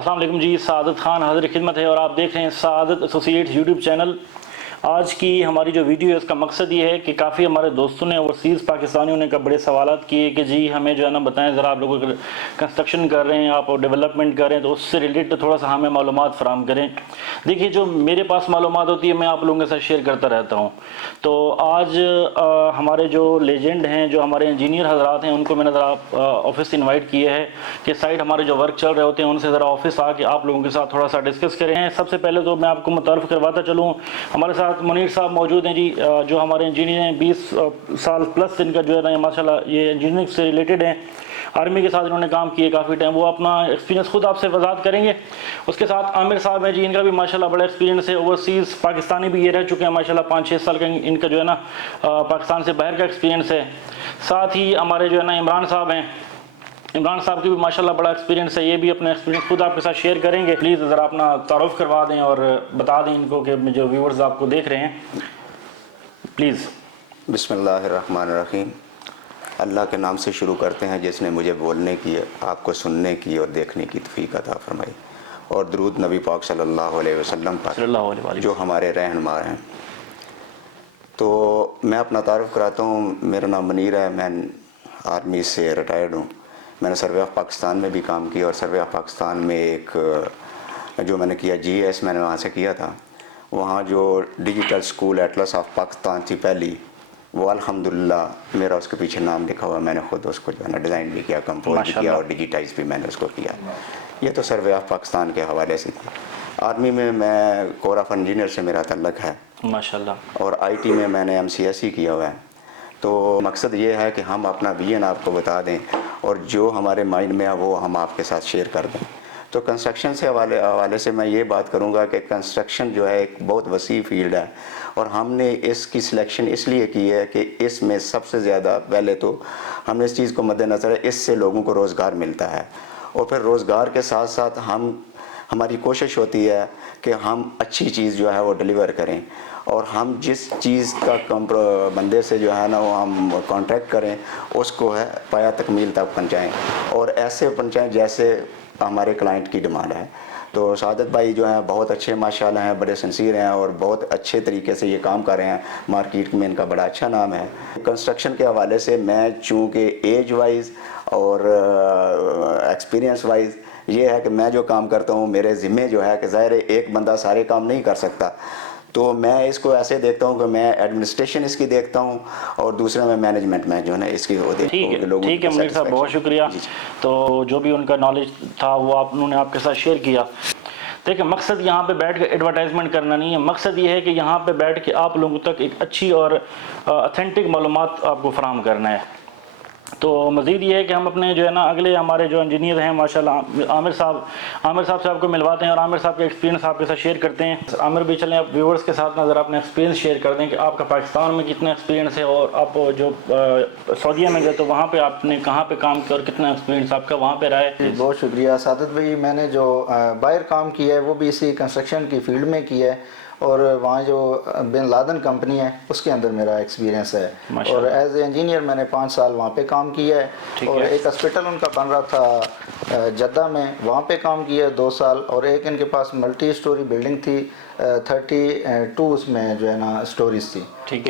अस्सलाम वालेकुम जी, सआदत खान हाज़िर खिदमत है और आप देख रहे हैं सआदत एसोसिएट यूट्यूब चैनल। आज की हमारी जो वीडियो है उसका मकसद ये है कि काफ़ी हमारे दोस्तों ने ओवरसीज़ पाकिस्तानियों ने बड़े सवालात किए कि जी हमें जो है ना बताएं ज़रा, आप लोग कंस्ट्रक्शन कर रहे हैं, आप डेवलपमेंट कर रहे हैं तो उससे रिलेटेड थोड़ा सा हमें मालूमात फराहम करें। देखिए, जो मेरे पास मालूमात होती है मैं आप लोगों के साथ शेयर करता रहता हूँ। तो आज हमारे जो लेजेंड हैं, जो हमारे इंजीनियर हजरात हैं, उनको मैंने ज़रा ऑफिस इन्वाइट किया है कि साइड हमारे जो वर्क चल रहे होते हैं उनसे ज़रा ऑफिस आके आप लोगों के साथ थोड़ा सा डिस्कस करें। सबसे पहले तो मैं आपको मुतारफ़ करवाता चलूँ, हमारे साथ मुनीर साहब मौजूद हैं जी, जो हमारे इंजीनियर हैं। 20 साल प्लस इनका जो है ना माशाल्लाह ये इंजीनियरिंग से रिलेटेड हैं। आर्मी के साथ इन्होंने काम किए काफ़ी टाइम, वो अपना एक्सपीरियंस खुद आपसे वजाहत करेंगे। उसके साथ आमिर साहब हैं जी, इनका भी माशाल्लाह बड़ा एक्सपीरियंस है, ओवरसीज़ पाकिस्तानी भी ये रह चुके हैं माशाल्लाह, 5-6 साल का इनका जो है ना पाकिस्तान से बाहर का एक्सपीरियंस है। साथ ही हमारे जो है ना इमरान साहब हैं, इमरान साहब की भी माशाल्लाह बड़ा एक्सपीरियंस है, ये भी अपना एक्सपीरियंस खुद आपके साथ शेयर करेंगे। प्लीज़ ज़रा अपना तारुफ करवा दें और बता दें इनको कि जो व्यूअर्स आपको देख रहे हैं, प्लीज़। बिस्मिल्लाहिर्रहमानिर्रहीम। अल्लाह के नाम से शुरू करते हैं जिसने मुझे बोलने की, आपको सुनने की और देखने की तौफीक अता फरमाई, और दरूद नबी पाक सल्लल्लाहु अलैहि वसल्लम पर जो हमारे रहनुमा हैं। तो मैं अपना तारुफ कराता हूँ। मेरा नाम मुनीर है, मैं आर्मी से रिटायर्ड हूँ। मैंने सर्वे ऑफ पाकिस्तान में भी काम किया और सर्वे ऑफ पाकिस्तान में एक जो मैंने किया GS मैंने वहाँ से किया था। वहाँ जो digital school Atlas of Pakistan थी पहली, वो अल्हम्दुलिल्लाह मेरा उसके पीछे नाम लिखा हुआ। मैंने खुद उसको जो है ना डिज़ाइन भी किया, कंपोज भी किया और डिजिटाइज भी मैंने उसको किया। ये तो सर्वे ऑफ पाकिस्तान के हवाले से थी। आर्मी में मैं कोर ऑफ इंजीनियर से मेरा तल्लक है माशाल्लाह, और IT में मैंने MCSE किया हुआ है। तो मकसद ये है कि हम अपना विजन आपको बता दें और जो हमारे माइंड में है वो हम आपके साथ शेयर कर दें। तो कंस्ट्रक्शन से हवाले से मैं ये बात करूँगा कि कंस्ट्रक्शन जो है एक बहुत वसी फील्ड है, और हमने इसकी सिलेक्शन इसलिए की है कि इसमें सबसे ज़्यादा पहले तो हमने इस चीज़ को मद्देनज़र है, इससे लोगों को रोज़गार मिलता है, और फिर रोज़गार के साथ साथ हमारी कोशिश होती है कि हम अच्छी चीज़ जो है वो डिलीवर करें, और हम जिस चीज़ का बंदे से जो है ना वो हम कॉन्ट्रैक्ट करें उसको है पाया तकमील तक पहुँचाएँ, और ऐसे पहुँचाएँ जैसे हमारे क्लाइंट की डिमांड है। तो सादत भाई जो हैं बहुत अच्छे माशाल्लाह हैं, बड़े सिंसियर हैं और बहुत अच्छे तरीके से ये काम कर रहे हैं। मार्केट में इनका बड़ा अच्छा नाम है। कंस्ट्रक्शन के हवाले से मैं चूँकि एज वाइज और एक्सपीरियंस वाइज ये है कि मैं जो काम करता हूँ मेरे ज़िम्मे जो है कि ज़ाहिर है एक बंदा सारे काम नहीं कर सकता। तो मैं इसको ऐसे देखता हूँ कि मैं एडमिनिस्ट्रेशन इसकी देखता हूँ और दूसरा मैं मैनेजमेंट में जो है ना इसकी वो देखता हूँ। ठीक है मुनीर साहब, बहुत शुक्रिया। तो जो भी उनका नॉलेज था वो उन्होंने आपके साथ शेयर किया। देखिए, मकसद यहाँ पे बैठ के एडवर्टाइजमेंट करना नहीं है, मकसद ये है कि यहाँ पे बैठ के आप लोगों तक एक अच्छी और ऑथेंटिक मालूमात आपको फराहम करना है। तो मज़ीद ये है कि हम अपने जो है ना अगले हमारे जो इंजीनियर हैं माशाल्लाह आमिर साहब से आपको मिलवाते हैं और आमिर साहब का एक्सपीरियंस आपके साथ शेयर करते हैं। आमिर भी चलें आप व्यूवर्स के साथ नज़र अपना एक्सपीरियंस शेयर कर दें कि आपका पाकिस्तान में कितना एक्सपीरियंस है, और आप जो सऊदीया में गए तो वहाँ पे आपने कहाँ पे काम किया और कितना एक्सपीरियंस आपका वहाँ पे रहा है। बहुत शुक्रिया सादत भाई। मैंने जो बाहर काम किया है वो भी इसी कंस्ट्रक्शन की फील्ड में किया है, और वहाँ जो बिन लादन कंपनी है उसके अंदर मेरा एक्सपीरियंस है, और एज ए इंजीनियर मैंने 5 साल वहाँ पे काम किया है। और एक हॉस्पिटल उनका बन रहा था जद्दा में, वहाँ पे काम किया है 2 साल, और एक इनके पास मल्टी स्टोरी बिल्डिंग थी 32 उसमें जो है ना स्टोरीज थी,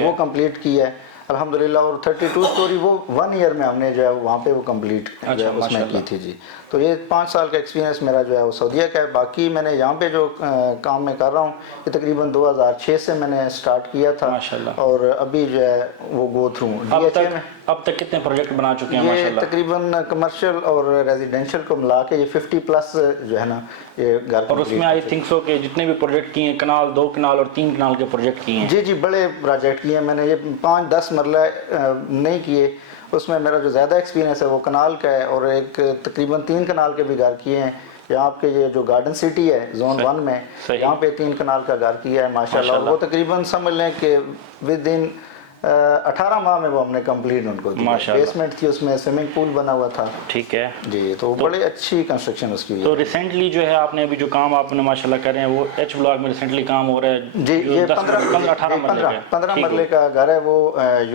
वो कंप्लीट की है अल्हम्दुलिल्लाह। और 32 स्टोरी वो 1 ईयर में हमने जो है वहाँ पे वो कंप्लीट उसमें की थी जी। तो ये 5 साल का एक्सपीरियंस मेरा जो है वो सऊदीया का है। बाकी मैंने यहाँ पे जो काम मैं कर रहा हूँ ये तकरीबन 2006 से मैंने स्टार्ट किया था, और अभी जो है वो गो थ्रू DHA में। अब तक कितने प्रोजेक्ट बना चुके हैं? ये तकरीबन कमर्शियल और रेजिडेंशियल को मिला के ये 50 प्लस जो है ना ये घर, और उसमें आई थिंक सो के जितने भी प्रोजेक्ट किए हैं, कनाल 2 कनाल और 3 कनाल के प्रोजेक्ट किए हैं। जी बड़े प्रोजेक्ट किए हैं मैंने, ये 5-10 मरला नहीं किए। उसमें मेरा जो ज़्यादा एक्सपीरियंस है वो कनाल का है, और एक तकरीबन 3 कनाल के भी घर किए हैं। यहाँ आपके ये जो गार्डन सिटी है जोन 1 में, यहाँ पे 3 कनाल का घर किया है माशाल्लाह। वो तकरीबन समझ लें कि विद इन 18 माह में वो हमने कंप्लीट उनको दी। बेसमेंट थी, उसमें स्विमिंग पूल बना हुआ था। ठीक है जी। तो बड़ी अच्छी कंस्ट्रक्शन उसकी हुई। तो रिसेंटली जो है आपने अभी जो काम आपने माशाल्लाह कर रहे हैं वो H ब्लॉक में रिसेंटली काम हो रहा है जी। ये 15 मरले का घर है, वो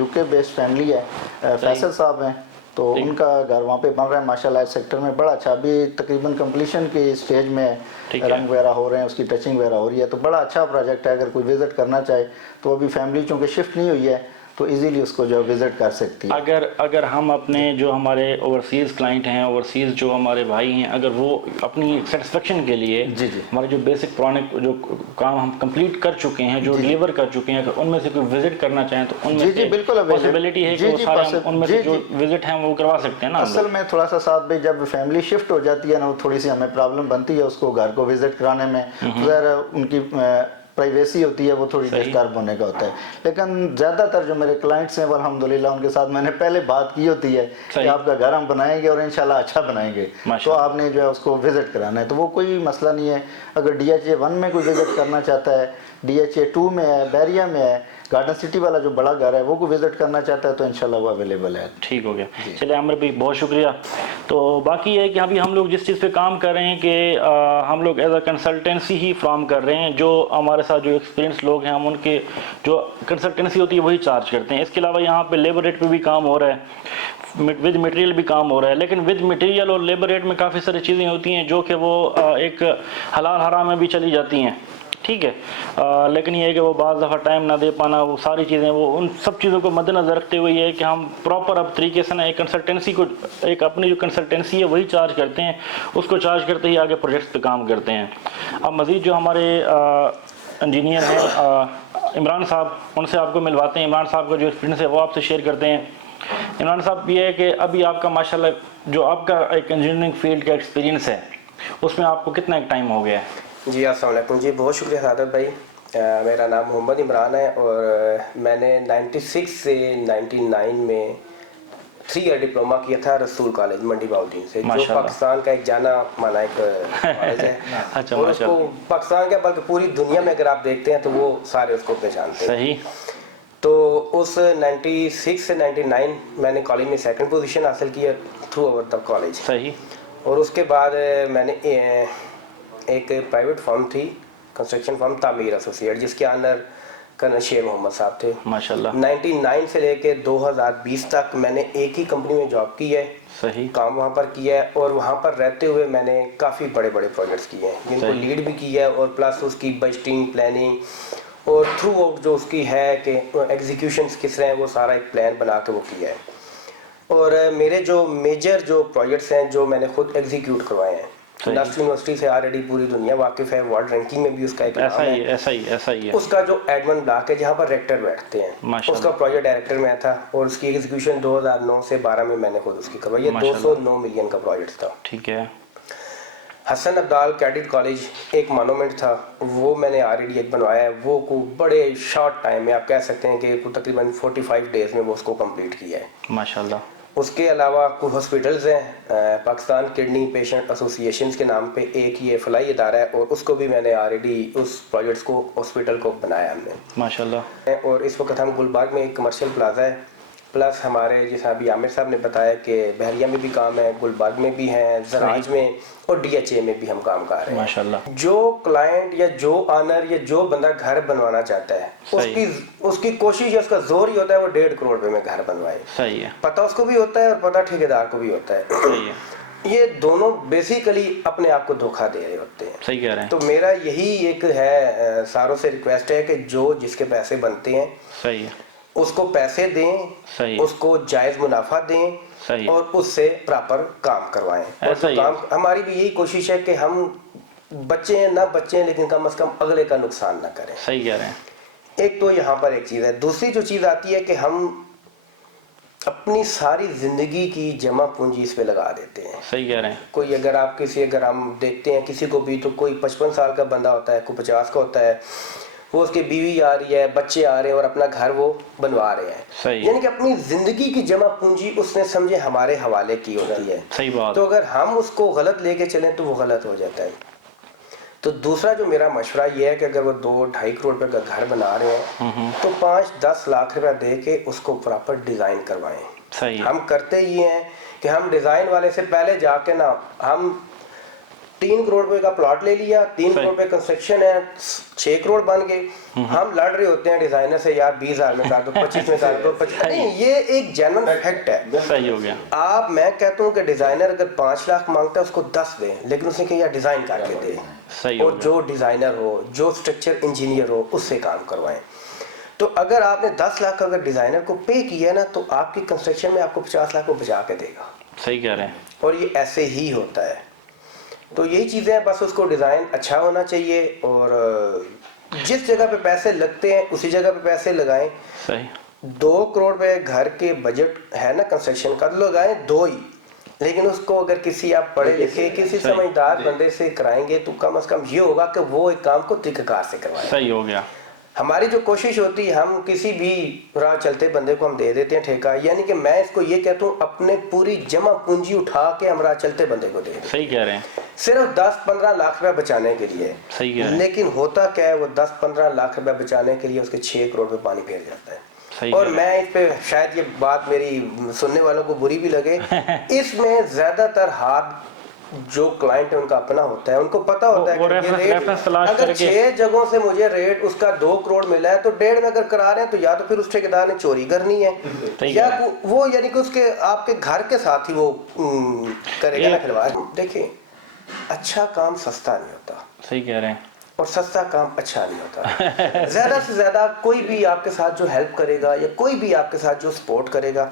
UK बेस्ड फैमिली है, फैसल साहब हैं, تو ان کا گھر وہاں پہ بن رہا ہے ماشاءاللہ اس سیکٹر میں بڑا اچھا، ابھی تقریباً کمپلیشن کی سٹیج میں رنگ وغیرہ ہو رہے ہیں، اس کی ٹچنگ وغیرہ ہو رہی ہے، تو بڑا اچھا پروجیکٹ ہے. اگر کوئی وزٹ کرنا چاہے تو ابھی فیملی چونکہ شفٹ نہیں ہوئی ہے تو ایزیلی اس کو جو وزٹ کر سکتی ہے. اگر ہم اپنے جو ہمارے اوورسیز کلائنٹ ہیں، اوورسیز جو ہمارے بھائی ہیں، اگر وہ اپنی سیٹسفیکشن کے لیے ہمارے جو بیسک پرانے جو کام ہم کمپلیٹ کر چکے ہیں، جو ڈیلیور کر چکے ہیں، اگر ان میں سے کوئی وزٹ کرنا چاہیں تو ان میں سے پاسبلٹی ہے کہ وہ سارے ان میں سے جو وزٹ ہیں وہ کروا سکتے ہیں نا. اصل میں تھوڑا سا ساتھ بھی جب فیملی شفٹ ہو جاتی ہے نا، وہ تھوڑی سی ہمیں پرابلم بنتی ہے اس کو گھر کو وزٹ کرانے میں، ظاہر ان کی پرائیویسی ہوتی ہے وہ تھوڑی ڈسٹرب ہونے کا ہوتا ہے. لیکن زیادہ تر جو میرے کلائنٹس ہیں الحمدللہ ان کے ساتھ میں نے پہلے بات کی ہوتی ہے کہ آپ کا گھر ہم بنائیں گے اور انشاءاللہ اچھا بنائیں گے، تو آپ نے جو ہے اس کو وزٹ کرانا ہے. تو وہ کوئی مسئلہ نہیں ہے. اگر DHA 1 میں کوئی وزٹ کرنا چاہتا ہے، DHA 2 میں ہے، بیریا میں ہے، گارڈن سٹی والا جو بڑا گھر ہے وہ کوئی وزٹ کرنا چاہتا ہے تو انشاءاللہ وہ اویلیبل ہے. ٹھیک ہو گیا. چلے عامر بھائی بہت شکریہ. تو باقی یہ ہے کہ ابھی ہم لوگ جس چیز پہ کام کر رہے ہیں کہ ہم لوگ ایز اے کنسلٹنسی ہی فراہم کر رہے ہیں. جو ہمارے ساتھ جو ایکسپیرینس لوگ ہیں ہم ان کے جو کنسلٹنسی ہوتی ہے وہی چارج کرتے ہیں. اس کے علاوہ یہاں پہ لیبر ریٹ پہ بھی کام ہو رہا ہے، ود مٹیریل بھی کام ہو رہا ہے. لیکن ود مٹیریل اور لیبر ریٹ میں کافی ساری چیزیں ہوتی ہیں جو کہ وہ ایک حلال حرام میں بھی چلی جاتی ہیں. ٹھیک ہے، لیکن یہ ہے کہ وہ بعض دفعہ ٹائم نہ دے پانا، وہ ساری چیزیں، وہ ان سب چیزوں کو مد نظر رکھتے ہوئے یہ ہے کہ ہم پراپر اب طریقے سے نا ایک کنسلٹنسی کو، ایک اپنی جو کنسلٹنسی ہے وہی چارج کرتے ہیں، اس کو چارج کرتے ہی آگے پروجیکٹس پہ کام کرتے ہیں. اب مزید جو ہمارے انجینئر ہیں عمران صاحب، ان سے آپ کو ملواتے ہیں. عمران صاحب کا جو ایکسپیرینس ہے وہ آپ سے شیئر کرتے ہیں. عمران صاحب یہ ہے کہ ابھی آپ کا ماشاءاللہ جو آپ کا ایک انجینئرنگ فیلڈ کا ایکسپیرینس ہے اس میں آپ کو کتنا ایک ٹائم ہو گیا ہے؟ جی السلام علیکم. جی بہت شکریہ سعادت بھائی. میرا نام محمد عمران ہے اور میں نے 96 سے 99 میں 3 ایئر ڈپلوما کیا تھا رسول کالج منڈی باؤدین سے، جو پاکستان کا ایک جانا مانا ایک کالج ہے. اور اس کو پاکستان کے بلکہ پوری دنیا میں اگر آپ دیکھتے ہیں تو وہ سارے اس کو پہچانتے ہیں. صحیح. تو اس 96 سے 99 میں نے کالج میں 2nd پوزیشن حاصل کی ہے تھرو اوور دا کالج. صحیح. اور اس کے بعد میں نے ایک پرائیویٹ فرم تھی، کنسٹرکشن فرم تعمیر ایسوسیٹ، جس کے آنر کرنل شیر محمد صاحب تھے. ماشاءاللہ 99 سے لے کے 2020 تک میں نے ایک ہی کمپنی میں جاب کی ہے. صحیح. کام وہاں پر کیا ہے اور وہاں پر رہتے ہوئے میں نے کافی بڑے بڑے پروجیکٹس کیے ہیں جن کو لیڈ بھی کیا ہے، اور پلس اس کی بجٹنگ، پلاننگ اور تھرو آؤٹ جو اس کی ہے کہ ایگزیکیوشنس کس طرح ہیں وہ سارا ایک پلان بنا کے وہ کیا ہے. اور میرے جو میجر جو پروجیکٹس ہیں جو میں نے خود ایگزیکیوٹ کروائے ہیں، ناسک یونیورسٹی سے آلریڈی پوری دنیا واقف ہے، ورلڈ رینکنگ میں بھی اس کا ایک نام ہے. ایسا ہی ہے. اس کا جو ایڈمن بلاک ہے جہاں پر ریکٹر بیٹھتے ہیں، اس کا پروجیکٹ ڈائریکٹر میں تھا اور اس کی ایگزیکیوشن 2009 سے 12 میں نے خود اس کی کروائی. یہ 209 ملین کا پروجیکٹ تھا. ٹھیک ہے. حسن عبدال کیڈٹ کالج ایک مانومنٹ تھا، وہ میں نے آلریڈی ایک بنوایا ہے. وہ کو بڑے شارٹ ٹائم میں آپ کہہ سکتے ہیں کہ تقریباً 45 ڈیز میں وہ اس کو کمپلیٹ کیا ہے. ماشاءاللہ. اس کے علاوہ کچھ ہاسپٹلز ہیں، پاکستان کڈنی پیشنٹ ایسوسیشنز کے نام پہ ایک یہ فلاحی ادارہ ہے، اور اس کو بھی میں نے آلریڈی اس پروجیکٹس کو ہاسپٹل کو بنایا ہم نے ماشاءاللہ. اور اس وقت ہم گلباغ میں ایک کمرشل پلازا ہے، پلس ہمارے جیسا ابھی عامر صاحب نے بتایا کہ بحریہ میں بھی کام ہے، گلباغ میں بھی ہیں، زراج میں اور DHA میں بھی ہم کام کر رہے ہیں. ماشاءاللہ. جو کلائنٹ یا جو آنر یا جو بندہ گھر بنوانا چاہتا ہے اس کی کوشش یا اس کا زور ہی ہوتا ہے وہ 1.5 کروڑ روپے میں گھر بنوائے. صحیح ہے. پتہ اس کو بھی ہوتا ہے اور پتہ ٹھیکیدار کو بھی ہوتا ہے. صحیح ہے. یہ دونوں بیسیکلی اپنے آپ کو دھوکہ دے رہے ہوتے ہیں. صحیح کہہ رہے ہیں. تو میرا یہی ایک ہے ساروں سے ریکویسٹ ہے کہ جو جس کے پیسے بنتے ہیں صحیح ہے اس کو پیسے دیں، اس کو جائز منافع دیں اور اس سے پراپر کام کروائیں. ہماری بھی یہی کوشش ہے کہ ہم بچے ہیں نہ بچے ہیں لیکن کم از کم اگلے کا نقصان نہ کریں. صحیح کہہ رہے ہیں. ایک تو یہاں پر ایک چیز ہے. دوسری جو چیز آتی ہے کہ ہم اپنی ساری زندگی کی جمع پونجی اس پہ لگا دیتے ہیں. صحیح کہہ رہے ہیں. کوئی اگر ہم دیکھتے ہیں کسی کو بھی تو کوئی 55 سال کا بندہ ہوتا ہے، کوئی 50 کا ہوتا ہے، وہ اس کے بیوی آ رہی ہے، بچے آ رہے ہیں اور اپنا گھر وہ بنوا رہے ہیں. یعنی کہ اپنی زندگی کی جمع پونجی اس نے سمجھے ہمارے حوالے کی ہوتی ہے. صحیح بات. تو اگر ہم اس کو غلط لے کے چلیں تو وہ غلط ہو جاتا ہے. تو دوسرا جو میرا مشورہ یہ ہے کہ اگر وہ 2-2.5 کروڑ روپے کا گھر بنا رہے ہیں تو 5-10 لاکھ روپے دے کے اس کو پراپر ڈیزائن کروائیں. ہم کرتے یہ ہیں کہ ہم ڈیزائن والے سے پہلے جا کے نا ہم 3 करोड़ रुपए का प्लॉट ले लिया, 3 करोड़ रुपए कंस्ट्रक्शन है, 6 करोड़ बन गए। हम लड़ रहे होते हैं डिजाइनर से, यार 20,000 में कर दो, 25 में कर दो, 25 नहीं, ये एक जेन्युइन फैक्ट है। सही हो गया। आप, मैं कहता हूँ कि डिजाइनर अगर 5 लाख मांगता है उसको 10 दे, लेकिन उसने कहा यार डिजाइन करके दे। सही और जो डिजाइनर हो, जो स्ट्रक्चर इंजीनियर हो, उससे काम करवाएं। तो अगर आपने 10 लाख अगर डिजाइनर को पे किया ना, तो आपकी कंस्ट्रक्शन में आपको 50 लाख को बचा के देगा। सही कह रहे हैं। और ये ऐसे ही होता है। तो यही चीज़ें हैं, बस उसको डिज़ाइन अच्छा होना चाहिए और जिस जगह पे पैसे लगते हैं उसी जगह पे पैसे लगाएं। सही। 2 करोड़ रुपए घर के बजट है ना कंस्ट्रक्शन का, लगाएं 2 ही, लेकिन उसको अगर किसी आप पढ़े लिखे किसी समझदार बंदे से कराएंगे तो कम से कम ये होगा कि वो एक काम को तरीक़ेकार से करवाए। सही हो गया। हमारी जो कोशिश होती है, हम किसी भी राह चलते बंदे को हम दे देते हैं ठेका, यानी कि मैं इसको ये कहता हूँ अपने पूरी जमा पूंजी उठा के हम राह चलते बंदे को दे दें। सही कह रहे हैं। सिर्फ 10-15 लाख रुपए बचाने के लिए। सही कह रहे हैं। लेकिन होता क्या है, वो 10-15 लाख रुपए बचाने के लिए उसके 6 करोड़ रुपए पानी फेर जाता है। सही। और मैं इस पे शायद ये बात मेरी सुनने वालों को बुरी भी लगे, इसमें ज्यादातर हाथ जो क्लाइंट है उनका अपना होता है, उनको पता होता है कि ये रेट, अगर 6 जगहों से मुझे रेट उसका 2 करोड़ मिला है तो 1.5 में अगर करा रहे हैं तो या तो फिर उस ठेकेदार ने चोरी करनी है या वो यानी कि उसके आपके घर के साथ ही वो करेगा ना खिलवाड़। देखिए, अच्छा काम सस्ता नहीं होता। सही कह रहे हैं। और सस्ता काम अच्छा नहीं होता। ज्यादा से ज्यादा कोई भी आपके साथ जो हेल्प करेगा या कोई भी आपके साथ जो सपोर्ट करेगा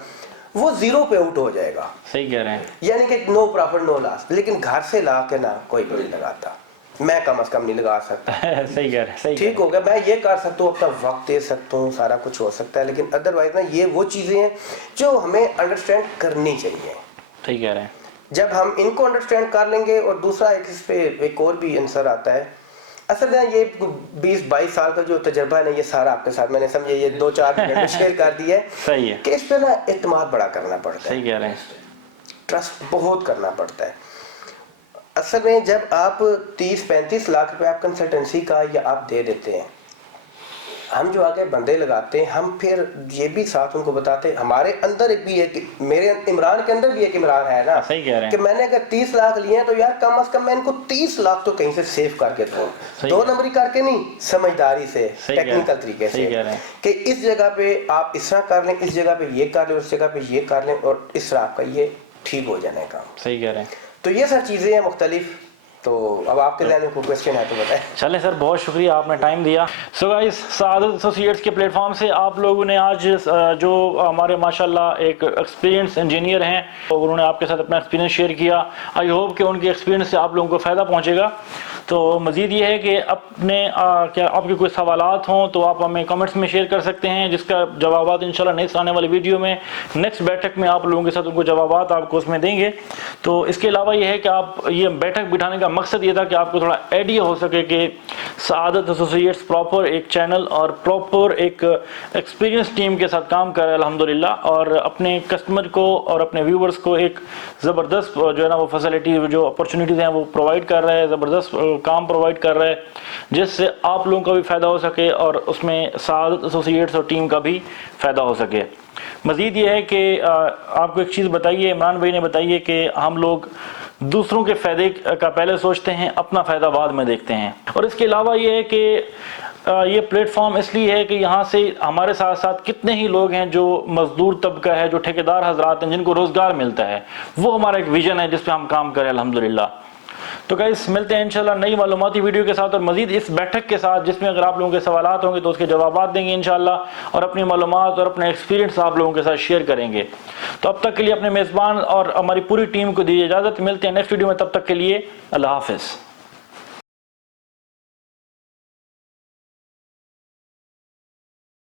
वो 0 पे आउट हो जाएगा। सही कह रहे हैं। यानी कि नो प्रॉफिट नो लॉस। लेकिन घर से ला के ना कोई भी नहीं लगाता, मैं कम से कम नहीं लगा सकता। सही कह रहे हैं। सही। ठीक हो गया, मैं ये कर सकता हूँ, अपना वक्त दे सकता हूँ, सारा कुछ हो सकता है, लेकिन अदरवाइज ना ये वो चीजें हैं जो हमें अंडरस्टैंड करनी चाहिए। सही कह रहे हैं। जब हम इनको अंडरस्टैंड कर लेंगे, और दूसरा इस पे एक और भी आंसर आता है, असल में ये 20-22 साल का जो तजर्बा है ना, ये सारा आपके साथ मैंने समझे ये 2-4 मिनट में शेयर कर दिया है। सही है। कि इस पे ना एतमाद बड़ा करना पड़ता है। सही कह रहे हैं। ट्रस्ट बहुत करना पड़ता है। असल में जब आप 30-35 लाख रुपए आप कंसल्टेंसी का या आप दे देते हैं, हम जो आगे बंदे लगाते हैं, हम फिर ये भी साथ उनको बताते हैं, हमारे अंदर एक भी है कि मेरे इमरान के अंदर भी एक इमरान है ना। सही कह रहे हैं। कि मैंने अगर 30 लाख लिए हैं तो यार कम से कम मैं इनको 30 लाख तो कहीं से सेव करके दूं। 2 नंबरी करके नहीं, समझदारी से, टेक्निकल तरीके से, कि इस जगह पे आप इस तरह कर लें, इस जगह पे ये कर लें, उस जगह पे ये कर लें, और इस तरह आपका ये ठीक हो जाने का। सही कह रहे हैं। तो ये सब चीज़ें हैं मुख्तलिफ। तो अब आपके ज़हन में कोई क्वेश्चन है तो बताएं। चलें सर, बहुत शुक्रिया, आपने टाइम दिया। सो गाइस, सआदत एसोसिएट्स के प्लेटफॉर्म से आप लोगों ने आज जो हमारे माशाल्लाह एक एक्सपीरियंस इंजीनियर हैं, और उन्होंने आपके साथ अपना एक्सपीरियंस शेयर किया। आई होप कि उनके एक्सपीरियंस से आप लोगों को फ़ायदा पहुंचेगा। तो मज़ीद ये है कि अपने क्या आपके कोई सवालात हों तो आप हमें कमेंट्स में शेयर कर सकते हैं, जिसका जवाबात इंशाल्लाह नेक्स्ट आने वाली वीडियो में, नेक्स्ट बैठक में आप लोगों के साथ उनको जवाबात आपको उसमें देंगे। तो इसके अलावा ये है कि आप ये बैठक बिठाने का मकसद ये था कि आपको थोड़ा आइडिया हो सके कि सआदत एसोसिएट्स प्रॉपर एक चैनल और प्रॉपर एक एक्सपीरियंस टीम के साथ काम कर रहा है अल्हम्दुलिल्लाह, और अपने कस्टमर को और अपने व्यूवर्स को एक ज़बरदस्त जो है ना वो फैसिलिटी, जो अपॉर्चुनिटीज़ हैं वो प्रोवाइड कर रहा है, ज़बरदस्त काम प्रोवाइड कर रहा है, जिससे आप लोगों का भी फ़ायदा हो सके और उसमें सआदत एसोसिएट्स और टीम का भी फ़ायदा हो सके। मज़ीद ये है कि आपको एक चीज़ बताइए, इमरान भाई ने बताइए कि हम लोग दूसरों के फ़ायदे का पहले सोचते हैं, अपना फ़ायदा बाद में देखते हैं। और इसके अलावा ये है कि ये प्लेटफॉर्म इसलिए है कि यहाँ से हमारे साथ साथ कितने ही लोग हैं जो मज़दूर तबका है, जो ठेकेदार हजरात हैं, जिनको रोज़गार मिलता है। वो हमारा एक विज़न है जिस पे हम काम करें अल्हम्दुलिल्लाह। तो गाइस, मिलते हैं इंशाल्लाह नई मालूमाती वीडियो के साथ, और मज़ीद इस बैठक के साथ, जिसमें अगर आप लोगों के सवालात होंगे तो उसके जवाबात देंगे इंशाल्लाह, और अपनी मालूमात और अपने एक्सपीरियंस आप लोगों के साथ शेयर करेंगे। तो अब तक के लिए अपने मेज़बान और हमारी पूरी टीम को दीजिए इजाज़त। मिलते हैं नेक्स्ट वीडियो में, तब तक के लिए अल्लाह हाफ़िज़।